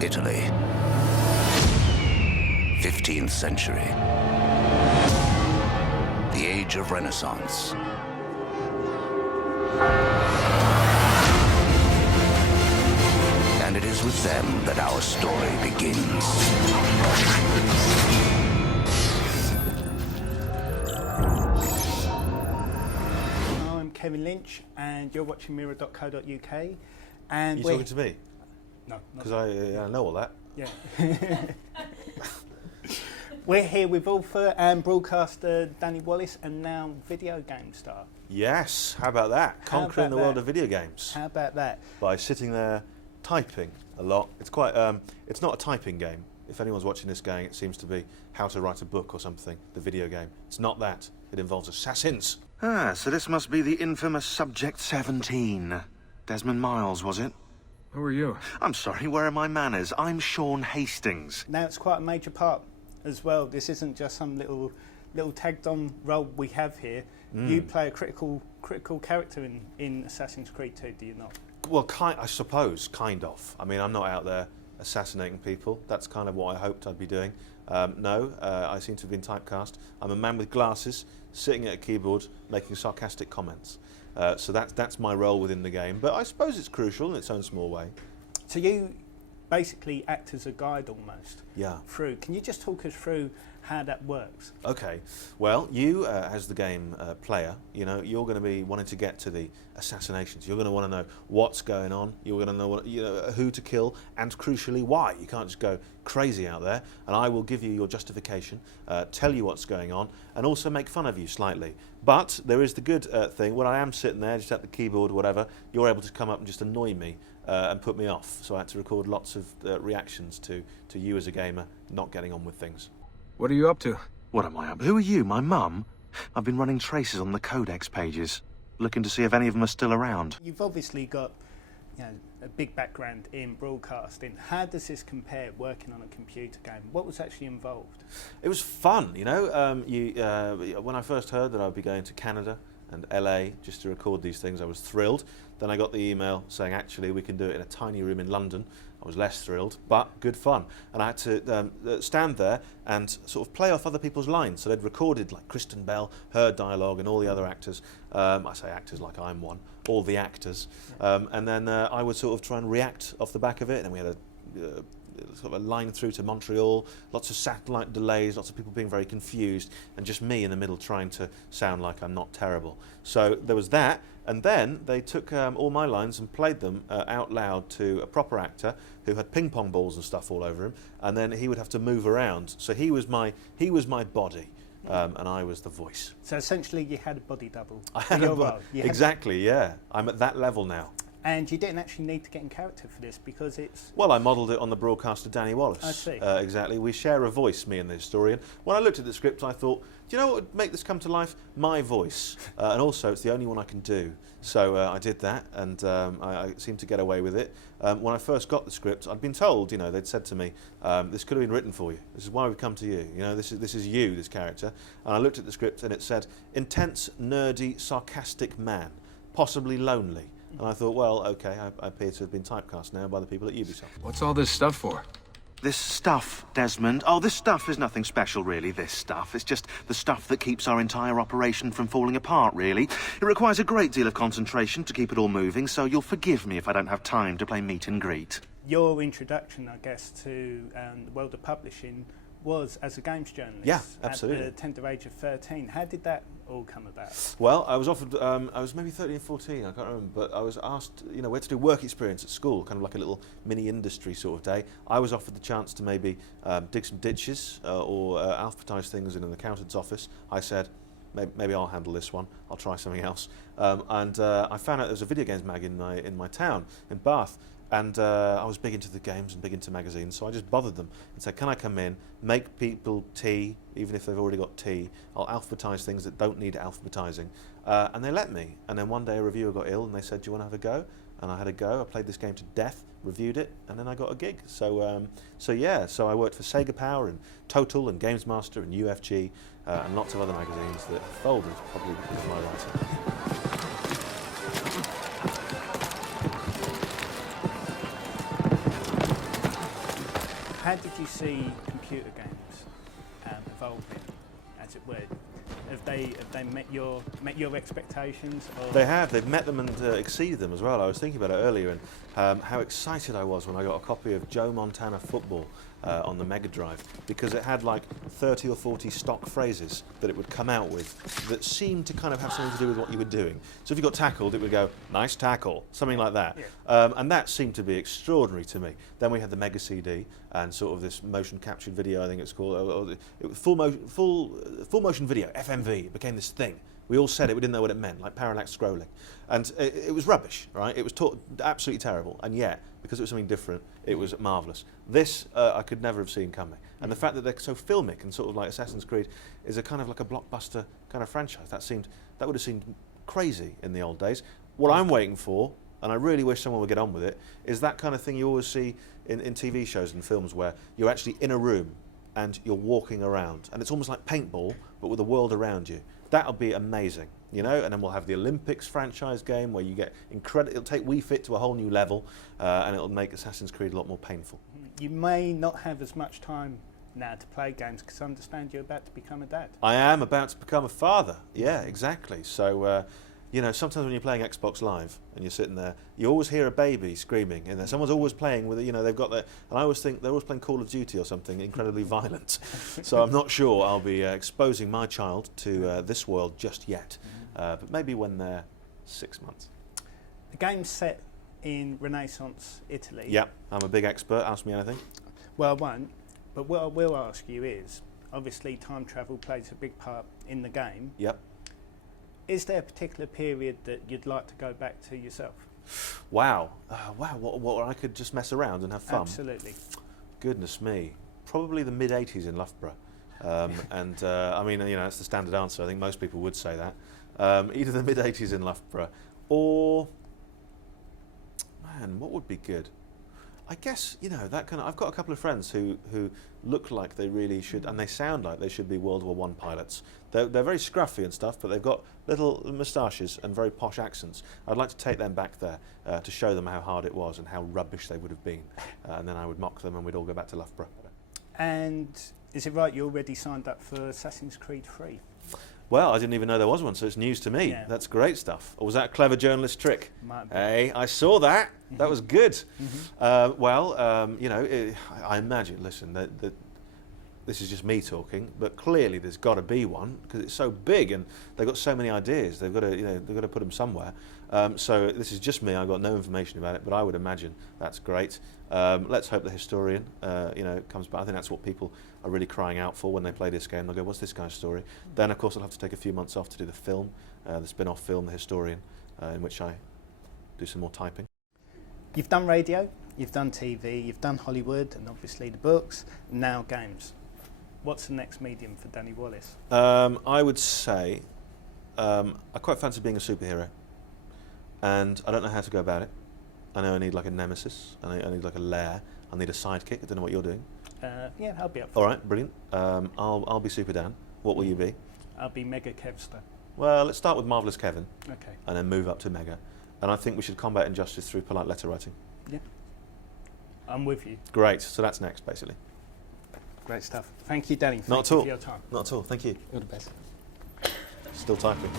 Italy. 15th century. The age of Renaissance. And it is with them that our story begins. I'm Kevin Lynch, and you're watching mirror.co.uk. And you talking to me? No. Because I know all that. Yeah. We're here with author and broadcaster Danny Wallace, and now video game star. Yes, how about that? Conquering the world of video games. How about that? By sitting there typing a lot. It's quite. It's not a typing game. If anyone's watching this game, it seems to be how to write a book or something, the video game. It's not that. It involves assassins. Ah, so this must be the infamous Subject 17. Desmond Miles, was it? Who are you? I'm sorry, where are my manners? I'm Sean Hastings. Now it's quite a major part as well. This isn't just some little tagged on role we have here. You play a critical character in Assassin's Creed 2, do you not? Well, I suppose, kind of. I mean, I'm not out there assassinating people. That's kind of what I hoped I'd be doing. No, I seem to have been typecast. I'm a man with glasses, sitting at a keyboard, making sarcastic comments. So that's my role within the game. But I suppose it's crucial in its own small way. So you basically act as a guide almost. Yeah. Through. Can you just talk us through how that works? Okay. Well, you as the game player, you know, you're going to be wanting to get to the assassinations. You're going to want to know what's going on. You're going to know who to kill, and crucially why. You can't just go crazy out there. And I will give you your justification, tell you what's going on, and also make fun of you slightly. But there is the good thing. When I am sitting there just at the keyboard or whatever, you're able to come up and just annoy me and put me off. So I had to record lots of reactions to you as a gamer not getting on with things. What are you up to? What am I up? Who are you, my mum? I've been running traces on the codex pages, looking to see if any of them are still around. You've obviously got, a big background in broadcasting. How does this compare working on a computer game? What was actually involved? It was fun, you know. When I first heard that I'd be going to Canada and LA just to record these things, I was thrilled. Then I got the email saying actually we can do it in a tiny room in London. I was less thrilled, but good fun. And I had to stand there and sort of play off other people's lines. So they'd recorded like Kristen Bell, her dialogue, and all the other actors. I say actors like I'm one, all the actors. And then I would sort of try and react off the back of it. And we had sort of a line through to Montreal, lots of satellite delays, lots of people being very confused, and just me in the middle trying to sound like I'm not terrible. So there was that, and then they took all my lines and played them out loud to a proper actor who had ping pong balls and stuff all over him, and then he would have to move around. So he was my body. And I was the voice. So essentially you had a body double. I had exactly, yeah. I'm at that level now. And you didn't actually need to get in character for this because it's... Well, I modelled it on the broadcaster Danny Wallace. I see. Exactly. We share a voice, me and the historian. When I looked at the script, I thought, do you know what would make this come to life? My voice. And also, it's the only one I can do. So I did that, and I seemed to get away with it. When I first got the script, I'd been told, they'd said to me, this could have been written for you. This is why we've come to you. This is you, this character. And I looked at the script, and it said, intense, nerdy, sarcastic man, possibly lonely. And I thought, well, okay, I appear to have been typecast now by the people at Ubisoft. What's all this stuff for? This stuff, Desmond. Oh, this stuff is nothing special, really, this stuff. It's just the stuff that keeps our entire operation from falling apart, really. It requires a great deal of concentration to keep it all moving, so you'll forgive me if I don't have time to play meet and greet. Your introduction, I guess, to the world of publishing was as a games journalist. Yeah, absolutely. At the tender age of 13. How did that all come about? Well, I was offered, I was maybe 13, 14, I can't remember, but I was asked, we had to do work experience at school, kind of like a little mini industry sort of day. I was offered the chance to maybe dig some ditches or alphabetise things in an accountant's office. I said, maybe I'll handle this one, I'll try something else. And I found out there was a video games mag in my town, in Bath. And I was big into the games and big into magazines, so I just bothered them and said, can I come in, make people tea, even if they've already got tea, I'll alphabetise things that don't need alphabetising. And they let me. And then one day a reviewer got ill and they said, do you want to have a go? And I had a go, I played this game to death, reviewed it, and then I got a gig. So I worked for Sega Power and Total and Games Master and UFG and lots of other magazines that folded, probably because of my writing. How did you see computer games evolving, as it were? Have they met your expectations? Or? They have. They've met them and exceeded them as well. I was thinking about it earlier, and how excited I was when I got a copy of Joe Montana Football on the Mega Drive, because it had like 30 or 40 stock phrases that it would come out with that seemed to kind of have something to do with what you were doing. So if you got tackled, it would go, "Nice tackle," something like that. Yeah. And that seemed to be extraordinary to me. Then we had the Mega CD and sort of this motion captured video, I think it's called. It was full motion video, FMV. It became this thing. We all said it, we didn't know what it meant, like parallax scrolling. And it was rubbish, right? It was absolutely terrible. And yet, because it was something different, it was marvellous. This, I could never have seen coming. And the fact that they're so filmic and sort of like Assassin's Creed is a kind of like a blockbuster kind of franchise, that would have seemed crazy in the old days. What I'm waiting for, and I really wish someone would get on with it, is that kind of thing you always see in TV shows and films where you're actually in a room and you're walking around, and it's almost like paintball, but with the world around you. That'll be amazing, you know. And then we'll have the Olympics franchise game where you get incredible. It'll take Wii Fit to a whole new level, and it'll make Assassin's Creed a lot more painful. You may not have as much time now to play games, because I understand you're about to become a dad. I am about to become a father. Yeah, exactly. So, you know, sometimes when you're playing Xbox Live and you're sitting there, you always hear a baby screaming, and someone's always playing with it. You know, they've got that, and I always think they're always playing Call of Duty or something incredibly violent. So I'm not sure I'll be exposing my child to this world just yet, but maybe when they're 6 months. The game's set in Renaissance Italy. Yeah, I'm a big expert. Ask me anything. Well, I won't. But what I will ask you is, obviously time travel plays a big part in the game. Yep. Is there a particular period that you'd like to go back to yourself? Wow. Wow, what I could just mess around and have fun. Absolutely. Goodness me. Probably the mid-80s in Loughborough. And I mean, you know, that's the standard answer. I think most people would say that. Either the mid-80s in Loughborough or, man, what would be good? I guess, you know, that kind of. I've got a couple of friends who look like they really should, and they sound like they should be World War I pilots. They're very scruffy and stuff, but they've got little moustaches and very posh accents. I'd like to take them back there to show them how hard it was and how rubbish they would have been, and then I would mock them, and we'd all go back to Loughborough. And is it right you already signed up for Assassin's Creed 3? Well, I didn't even know there was one, so it's news to me. Yeah. That's great stuff. Or was that a clever journalist trick? Might be. Hey, I saw that. That was good. You know, I imagine, listen, that this is just me talking, but clearly there's got to be one, because it's so big and they've got so many ideas. They've got to, you know, they've got to put them somewhere. So this is just me. I've got no information about it, but I would imagine that's great. Let's hope the historian, you know, comes back. I think that's what people are really crying out for when they play this game. They'll go, "What's this guy's story?" Then, of course, I'll have to take a few months off to do the film, the spin-off film, The Historian, in which I do some more typing. You've done radio, you've done TV, you've done Hollywood, and obviously the books, and now games. What's the next medium for Danny Wallace? I would say I quite fancy being a superhero, and I don't know how to go about it. I know I need like a nemesis, I need like a lair, I need a sidekick. I don't know what you're doing. Yeah, I'll be up for All right, brilliant. I'll be Super Dan. What will you be? I'll be Mega Kevster. Well, let's start with Marvellous Kevin, Okay. and then move up to Mega. And I think we should combat injustice through polite letter writing. Yeah. I'm with you. Great. So that's next, basically. Great stuff. Thank you, Danny. Not Thank at you all. for your time. Not at all. Thank you. You're the best. Still typing.